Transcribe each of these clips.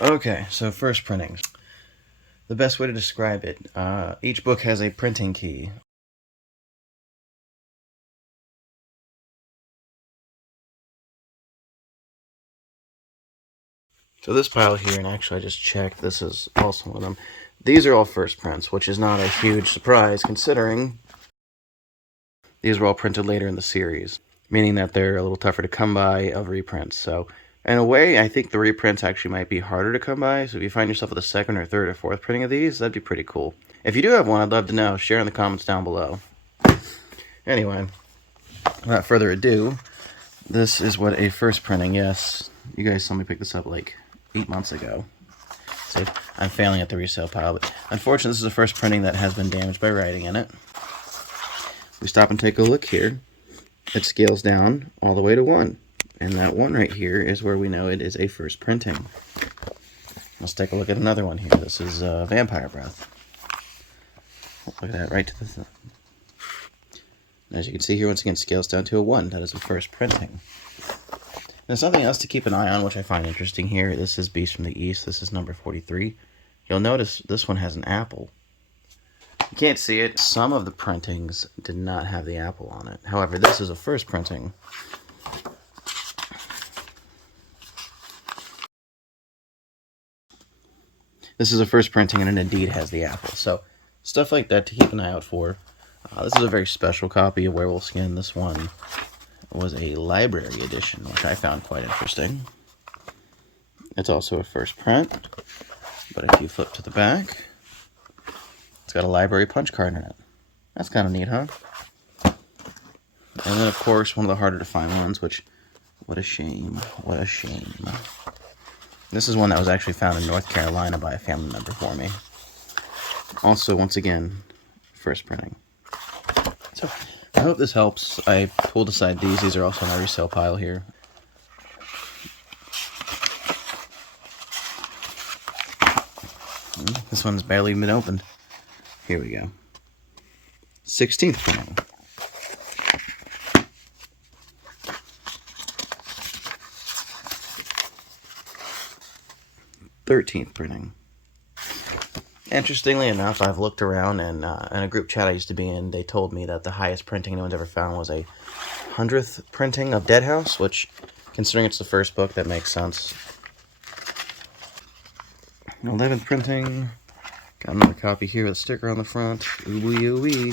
Okay, so first printings. The best way to describe it, each book has a printing key. So this pile here, and actually I just checked, this is also one of them. These are all first prints, which is not a huge surprise considering these were all printed later in the series, meaning that they're a little tougher to come by of reprints. So in a way, I think the reprints actually might be harder to come by. So if you find yourself with a second or third or fourth printing of these, that'd be pretty cool. If you do have one, I'd love to know. Share in the comments down below. Anyway, without further ado, this is what a first printing, yes, you guys saw me pick this up like 8 months ago. So I'm failing at the resale pile, but unfortunately this is the first printing that has been damaged by writing in it. We stop and take a look here. It scales down all the way to 1. And that 1 right here is where we know it is a first printing. Let's take a look at another one here. This is Vampire Breath. Look at that, right to the... As you can see here, once again, scales down to a 1. That is a first printing. There's something else to keep an eye on, which I find interesting here. This is Beast from the East. This is number 43. You'll notice this one has an apple. You can't see it. Some of the printings did not have the apple on it. However, this is a first printing. This is a first printing, and it indeed has the apple. So, stuff like that to keep an eye out for. This is a very special copy of Werewolf Skin. This one was a library edition, which I found quite interesting. It's also a first print, but if you flip to the back, it's got a library punch card in it. That's kind of neat, huh? And then, of course, one of the harder to find ones, which, what a shame, what a shame. This is one that was actually found in North Carolina by a family member for me. Also, once again, first printing. So, I hope this helps. I pulled aside these. These are also in my resale pile here. This one's barely been opened. Here we go. 16th printing. Thirteenth printing. Interestingly enough, I've looked around, and in a group chat I used to be in, they told me that the highest printing anyone's ever found was a 100th printing of Dead House, which, considering it's the first book, that makes sense. 11th printing. Got another copy here with a sticker on the front. Ooh-wee-ooh-wee.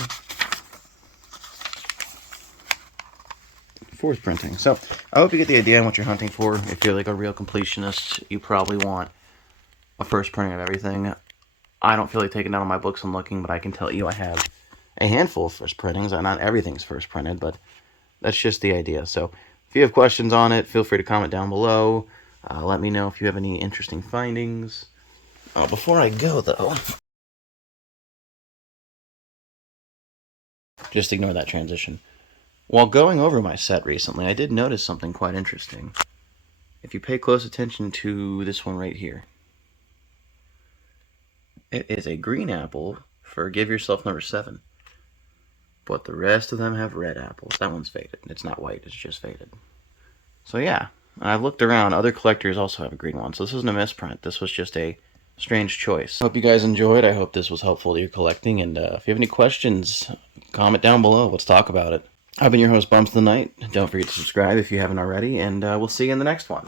4th printing. So, I hope you get the idea on what you're hunting for. If you're like a real completionist, you probably want a first printing of everything. I don't feel like taking down all my books and looking, but I can tell you I have a handful of first printings. Not everything's first printed, but that's just the idea. So if you have questions on it, feel free to comment down below. Let me know if you have any interesting findings. Before I go, though, just ignore that transition. While going over my set recently, I did notice something quite interesting. If you pay close attention to this one right here, it is a green apple for Give Yourself number 7. But the rest of them have red apples. That one's faded. It's not white, it's just faded. So yeah, I've looked around. Other collectors also have a green one. So this isn't a misprint. This was just a strange choice. I hope you guys enjoyed. I hope this was helpful to your collecting. And if you have any questions, comment down below. Let's talk about it. I've been your host, Bumps of the Night. Don't forget to subscribe if you haven't already. And we'll see you in the next one.